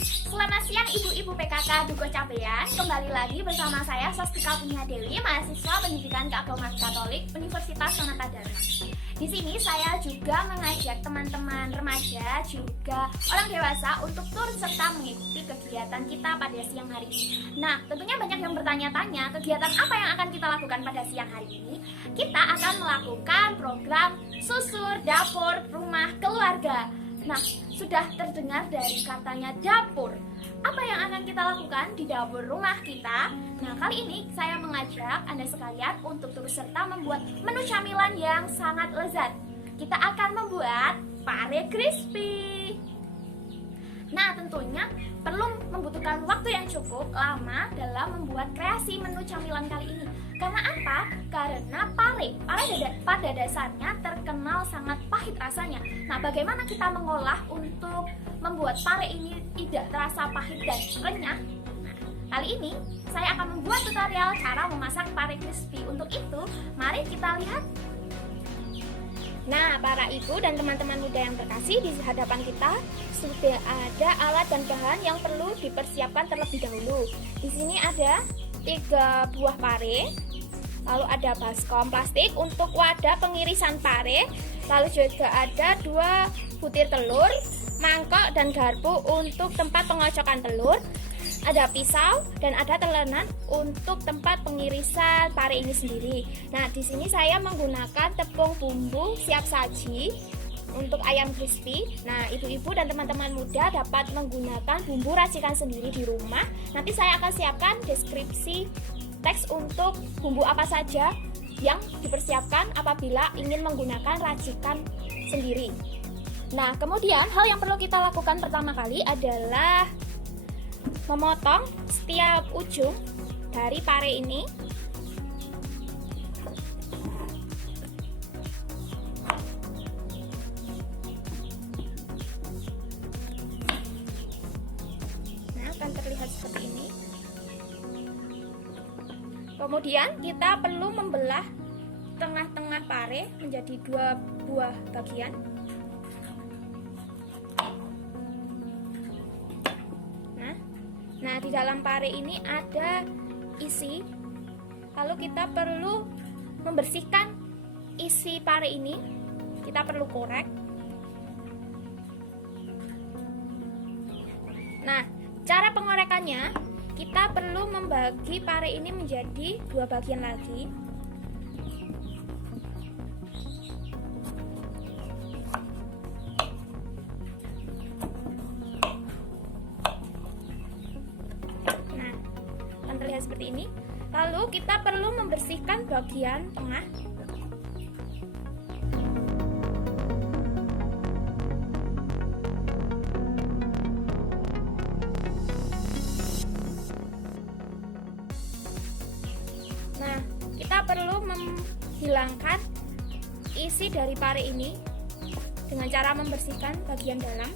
Selamat siang ibu-ibu PKK Dukuh Cabean. Kembali lagi bersama saya Swastika Punya Dewi, mahasiswa Pendidikan Keagamaan Katolik Universitas Sonata Dharma. Di sini saya juga mengajak teman-teman remaja juga orang dewasa untuk turut serta mengikuti kegiatan kita pada siang hari ini. Nah, tentunya banyak yang bertanya-tanya, kegiatan apa yang akan kita lakukan pada siang hari ini? Kita akan melakukan program susur dapur rumah keluarga. Nah, sudah terdengar dari katanya dapur. Apa yang akan kita lakukan di dapur rumah kita? Nah, kali ini saya mengajak Anda sekalian untuk turut serta membuat menu camilan yang sangat lezat. Kita akan membuat pare crispy. Nah, tentunya perlu membutuhkan waktu yang cukup lama dalam membuat kreasi menu camilan kali ini. Karena apa? Karena pare pada dasarnya terkenal sangat pahit rasanya. Nah, bagaimana kita mengolah untuk membuat pare ini tidak terasa pahit dan renyah? Nah, kali ini saya akan membuat tutorial cara memasak pare crispy. Untuk itu, mari kita lihat. Nah, para ibu dan teman-teman muda yang terkasih, di hadapan kita sudah ada alat dan bahan yang perlu dipersiapkan terlebih dahulu. Di sini ada 3 buah pare, lalu ada baskom plastik untuk wadah pengirisan pare, lalu juga ada 2 butir telur, mangkok dan garpu untuk tempat pengocokan telur, ada pisau dan ada telenan untuk tempat pengirisan pare ini sendiri. Nah, di sini saya menggunakan tepung bumbu siap saji untuk ayam crispy. Nah, ibu-ibu dan teman-teman muda dapat menggunakan bumbu racikan sendiri di rumah. Nanti saya akan siapkan deskripsi teks untuk bumbu apa saja yang dipersiapkan apabila ingin menggunakan racikan sendiri. Nah, kemudian hal yang perlu kita lakukan pertama kali adalah memotong setiap ujung dari pare ini. Nah, akan terlihat seperti ini. Kemudian kita perlu membelah tengah-tengah pare menjadi 2 buah bagian. Nah, di dalam pare ini ada isi. Lalu kita perlu membersihkan isi pare ini. Kita perlu korek. Nah, cara pengorekannya, kita perlu membagi pare ini menjadi 2 bagian lagi. Terlihat seperti ini. Lalu kita perlu membersihkan bagian tengah. Nah, kita perlu menghilangkan isi dari pare ini dengan cara membersihkan bagian dalam.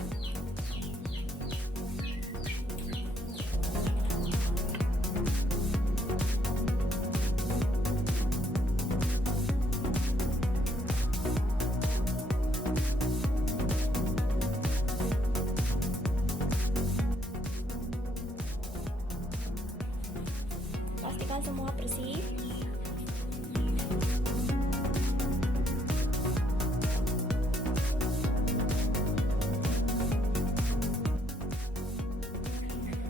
Pastikan semua bersih.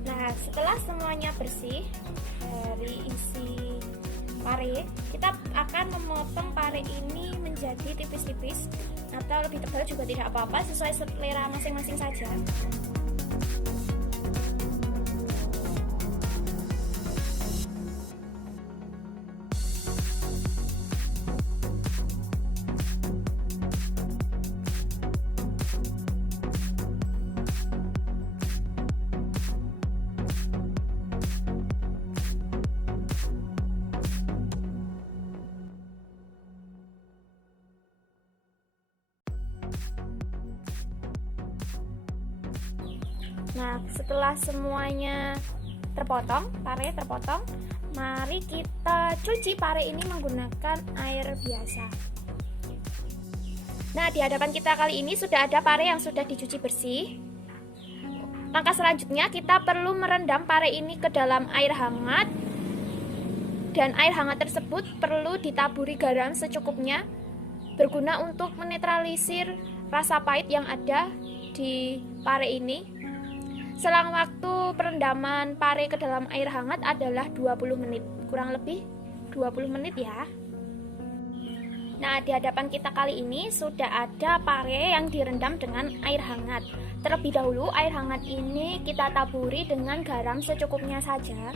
Nah, setelah semuanya bersih dari isi pare, kita akan memotong pare ini menjadi tipis-tipis atau lebih tebal juga tidak apa-apa, sesuai selera masing-masing saja. Nah, setelah semuanya terpotong, pare terpotong, mari kita cuci pare ini menggunakan air biasa. Nah, di hadapan kita kali ini sudah ada pare yang sudah dicuci bersih. Langkah selanjutnya kita perlu merendam pare ini ke dalam air hangat. Dan air hangat tersebut perlu ditaburi garam secukupnya, berguna untuk menetralisir rasa pahit yang ada di pare ini. Selang waktu perendaman pare ke dalam air hangat adalah 20 menit, kurang lebih 20 menit ya. Nah, di hadapan kita kali ini sudah ada pare yang direndam dengan air hangat. Terlebih dahulu air hangat ini kita taburi dengan garam secukupnya saja.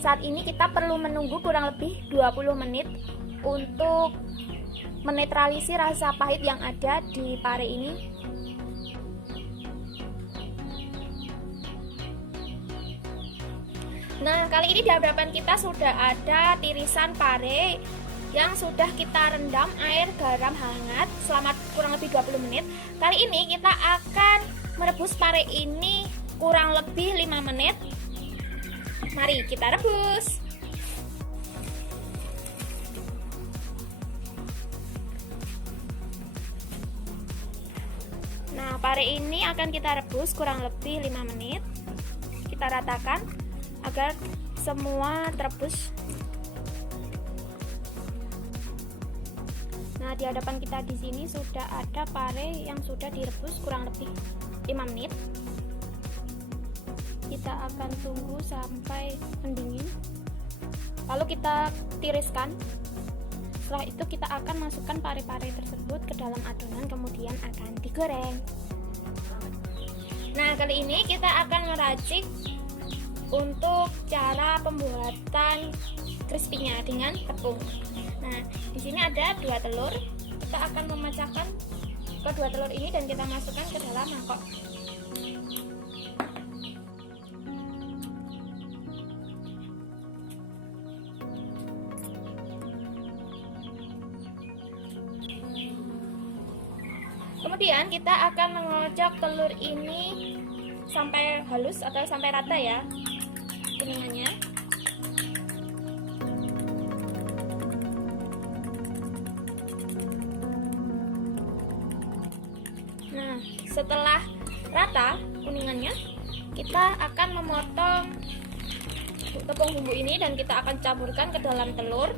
Saat ini kita perlu menunggu kurang lebih 20 menit untuk menetralisir rasa pahit yang ada di pare ini. Nah, kali ini di hadapan kita sudah ada tirisan pare yang sudah kita rendam air garam hangat selama kurang lebih 20 menit. Kali ini kita akan merebus pare ini kurang lebih 5 menit. Mari kita rebus. Nah, pare ini akan kita rebus kurang lebih 5 menit. Kita ratakan agar semua terebus. Nah, di hadapan kita di sini sudah ada pare yang sudah direbus kurang lebih 5 menit. Kita akan tunggu sampai mendingin. Lalu kita tiriskan. Setelah itu kita akan masukkan pare-pare tersebut ke dalam adonan, kemudian akan digoreng. Nah, kali ini kita akan meracik untuk cara pembuatan crispy-nya dengan tepung. Nah, di sini ada 2 telur. Kita akan memecahkan kedua telur ini dan kita masukkan ke dalam mangkok. Kemudian kita akan mengocok telur ini sampai halus atau sampai rata ya kuningannya. Nah, setelah rata kuningannya, kita akan memotong tepung bumbu ini dan kita akan campurkan ke dalam telur.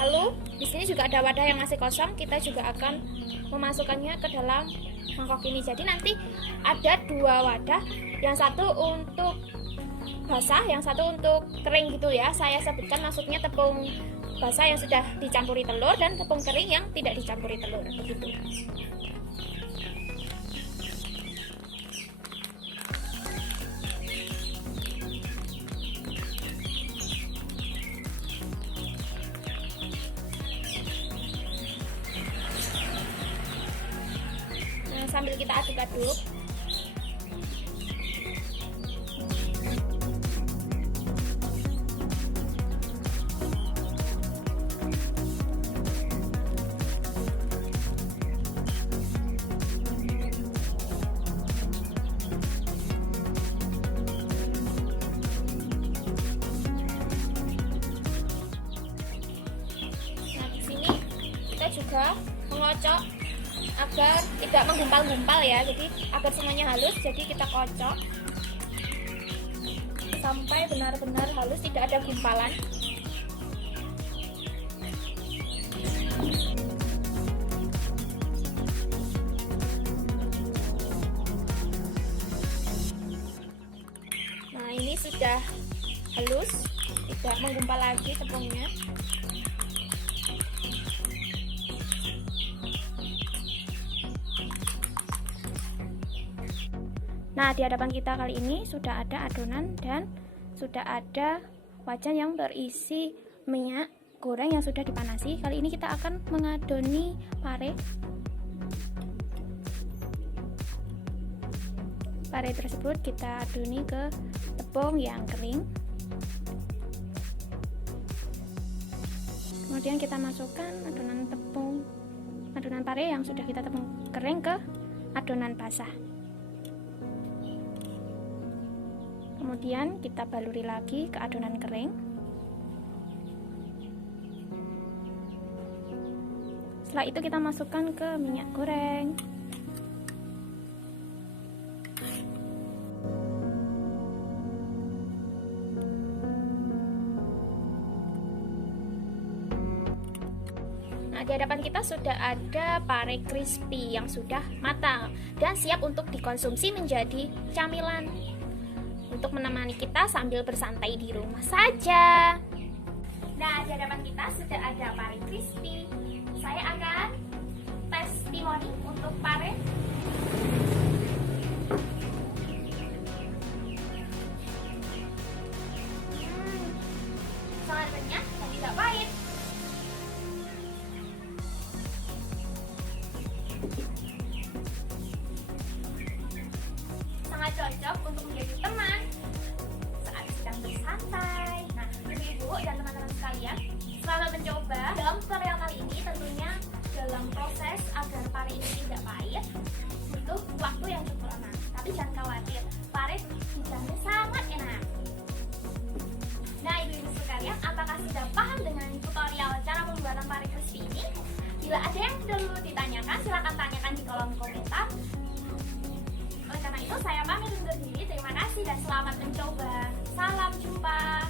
Lalu di sini juga ada wadah yang masih kosong, kita juga akan memasukkannya ke dalam mangkok ini. Jadi nanti ada 2 wadah, yang satu untuk basah, yang satu untuk kering gitu ya. Saya sebutkan maksudnya tepung basah yang sudah dicampuri telur dan tepung kering yang tidak dicampuri telur, begitu. Sambil kita aduk-aduk. Nah, di sini kita juga mengocok agar tidak menggumpal-gumpal ya, jadi agar semuanya halus. Jadi kita kocok sampai benar-benar halus, tidak ada gumpalan. Nah, ini sudah halus, tidak menggumpal lagi tepungnya. Nah, di hadapan kita kali ini sudah ada adonan dan sudah ada wajan yang berisi minyak goreng yang sudah dipanasi. Kali ini kita akan mengadoni pare. Pare tersebut kita adoni ke tepung yang kering. Kemudian kita masukkan adonan pare yang sudah kita tepung kering ke adonan basah. Kemudian kita baluri lagi ke adonan kering. Setelah itu kita masukkan ke minyak goreng. Nah, di hadapan kita sudah ada pare crispy yang sudah matang dan siap untuk dikonsumsi menjadi camilan untuk menemani kita sambil bersantai di rumah saja. Nah, di hadapan kita sudah ada pare crispy. Saya akan testimoni untuk pare. Sangat renyah dan tidak pahit. Sangat cocok untuk menjadi teman saat sedang bersantai. Nah, ibu-ibu dan teman-teman sekalian, selamat mencoba. Dalam tutorial kali ini tentunya dalam proses agar pare ini tidak pahit butuh waktu yang cukup lama. Tapi jangan khawatir, pare dijamin sangat enak. Nah, ibu-ibu sekalian, apakah sudah paham dengan tutorial cara pembuatan pare crispy ini? Bila ada yang perlu ditanyakan, silakan tanyakan di kolom komentar. Oleh karena itu, saya pamit undur diri. Terima kasih dan selamat mencoba. Salam jumpa.